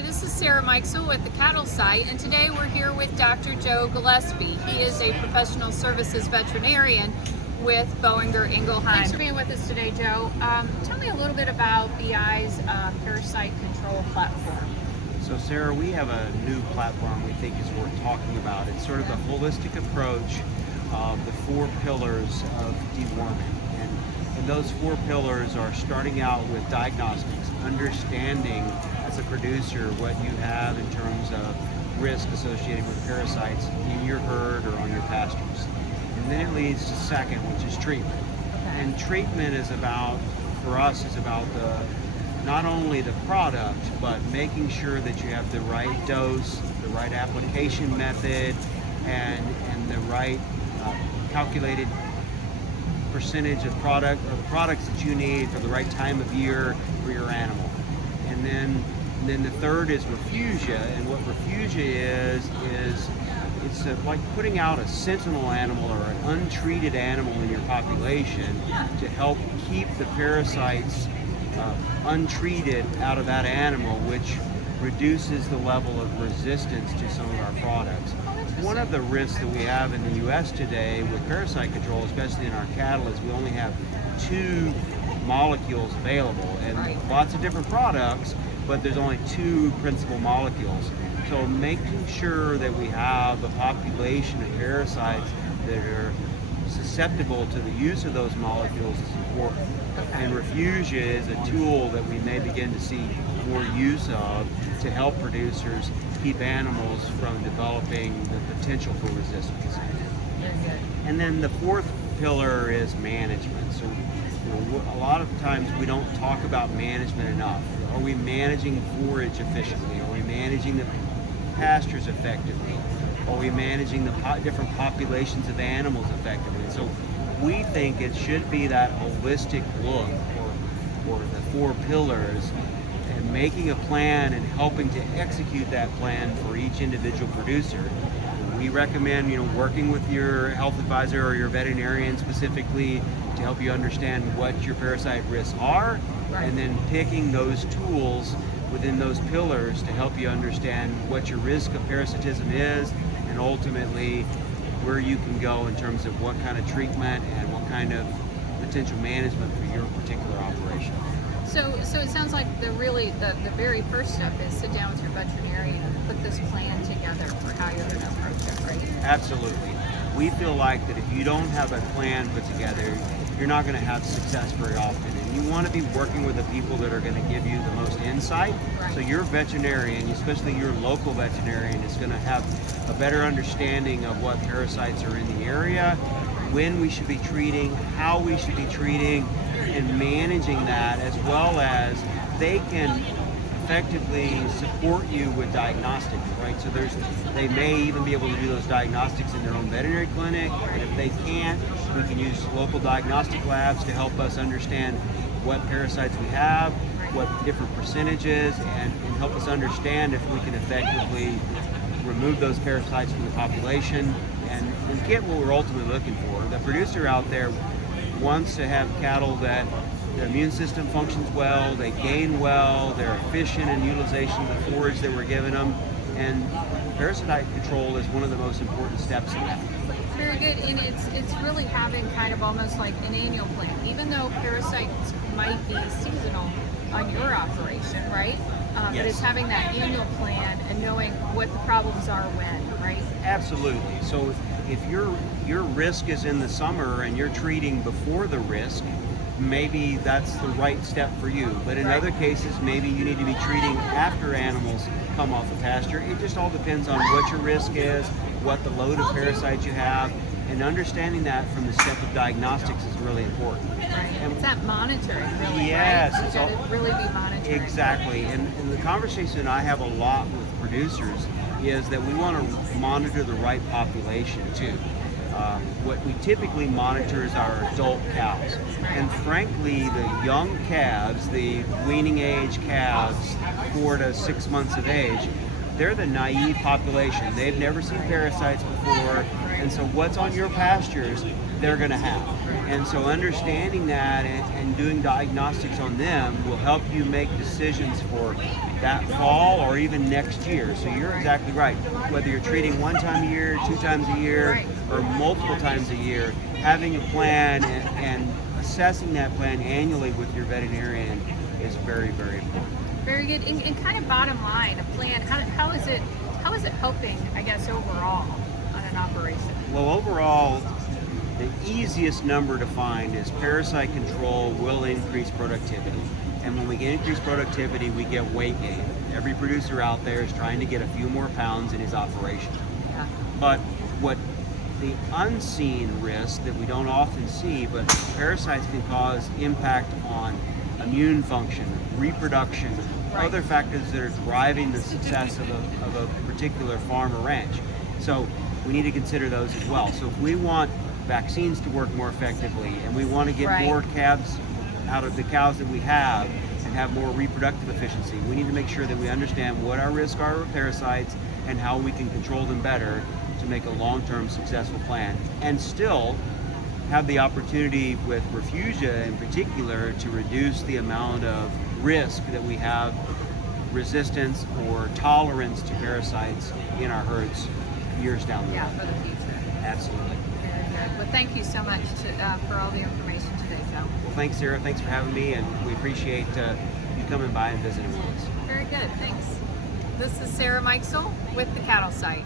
Hi, this is Sarah Mikesell with the Cattle Site, and today we're here with Dr. Joe Gillespie. He is a professional services veterinarian with Boehringer Ingelheim. Thanks for being with us today, Joe. Tell me a little bit about BI's parasite control platform. So Sarah, we have a new platform we think is worth talking about. It's sort of the holistic approach of the four pillars of deworming. And those four pillars are starting out with diagnostics, understanding as a producer what you have in terms of risk associated with parasites in your herd or on your pastures. And then it leads to second, which is treatment. Okay. And treatment is about, for us, is about not only the product, but making sure that you have the right dose, the right application method, and the right calculated percentage of product or the products that you need for the right time of year for your animal. And then the third is refugia, and what refugia is it's like putting out a sentinel animal or an untreated animal in your population to help keep the parasites untreated out of that animal, which reduces the level of resistance to some of our products. One of the risks that we have in the U.S. today with parasite control, especially in our cattle, is we only have two molecules available, and lots of different products, but there's only two principal molecules. So making sure that we have a population of parasites that are susceptible to the use of those molecules is important. And refugia is a tool that we may begin to see more use of to help producers keep animals from developing the potential for resistance. Very good. And then the fourth pillar is management. So a lot of times we don't talk about management enough. Are we managing forage efficiently? Are we managing the pastures effectively? Are we managing the different populations of animals effectively? So we think it should be that holistic look for the four pillars, and making a plan and helping to execute that plan for each individual producer. We recommend, working with your health advisor or your veterinarian specifically to help you understand what your parasite risks are, and then picking those tools within those pillars to help you understand what your risk of parasitism is, and ultimately where you can go in terms of what kind of treatment and what kind of potential management for your particular operation. So it sounds like the very first step is sit down with your veterinarian and put this plan together for how you're going to approach it, right? Absolutely. We feel like that if you don't have a plan put together, you're not going to have success very often. And you want to be working with the people that are going to give you the most insight. Right. So your veterinarian, especially your local veterinarian, is going to have a better understanding of what parasites are in the area, when we should be treating, how we should be treating, and managing that, as well as they can effectively support you with diagnostics, right? So they may even be able to do those diagnostics in their own veterinary clinic, and if they can't, we can use local diagnostic labs to help us understand what parasites we have, what different percentages, and help us understand if we can effectively remove those parasites from the population and get what we're ultimately looking for. The producer out there wants to have cattle that their immune system functions well, they gain well, they're efficient in utilization of the forage that we're giving them, and parasite control is one of the most important steps in that. Very good, and it's really having kind of almost like an annual plan, even though parasites might be seasonal on your operation, right? But it's having that annual plan and knowing what the problems are when, right? Absolutely. So if your risk is in the summer and you're treating before the risk, maybe that's the right step for you. But in other cases, maybe you need to be treating after animals come off the pasture. It just all depends on what your risk is, what the load of parasites you have, and understanding that from the step of diagnostics is really important. Right. And it's that monitoring, really. Yes, right? it's You gotta really be monitoring. Exactly. And the conversation I have a lot with producers is that we want to monitor the right population too. What we typically monitor is our adult cows. And frankly, the young calves, the weaning age calves, 4 to 6 months of age, they're the naive population. They've never seen parasites before, and so what's on your pastures, they're going to have. And so understanding that and doing diagnostics on them will help you make decisions for that fall or even next year. So you're exactly right. Whether you're treating one time a year, 2 times a year, or multiple times a year, having a plan and assessing that plan annually with your veterinarian is very, very important. Very good. And kind of bottom line, a plan, how is it helping, I guess, overall on an operation? Well, overall, the easiest number to find is parasite control will increase productivity. And when we get increased productivity, we get weight gain. Every producer out there is trying to get a few more pounds in his operation. Yeah. But what the unseen risk that we don't often see, but parasites can cause impact on immune function, reproduction, other factors that are driving the success of a particular farm or ranch. So we need to consider those as well. So if we want vaccines to work more effectively and we want to get more calves out of the cows that we have and have more reproductive efficiency, we need to make sure that we understand what our risks are with parasites and how we can control them better to make a long-term successful plan, and still have the opportunity with Refugia in particular to reduce the amount of risk that we have, resistance or tolerance to parasites in our herds years down the road. Yeah, for the future. Absolutely. Very good. Well, thank you so much for all the information today, Joe. Well, thanks, Sarah. Thanks for having me, and we appreciate you coming by and visiting with us. Very good. Thanks. This is Sarah Mikesell with the Cattle Site.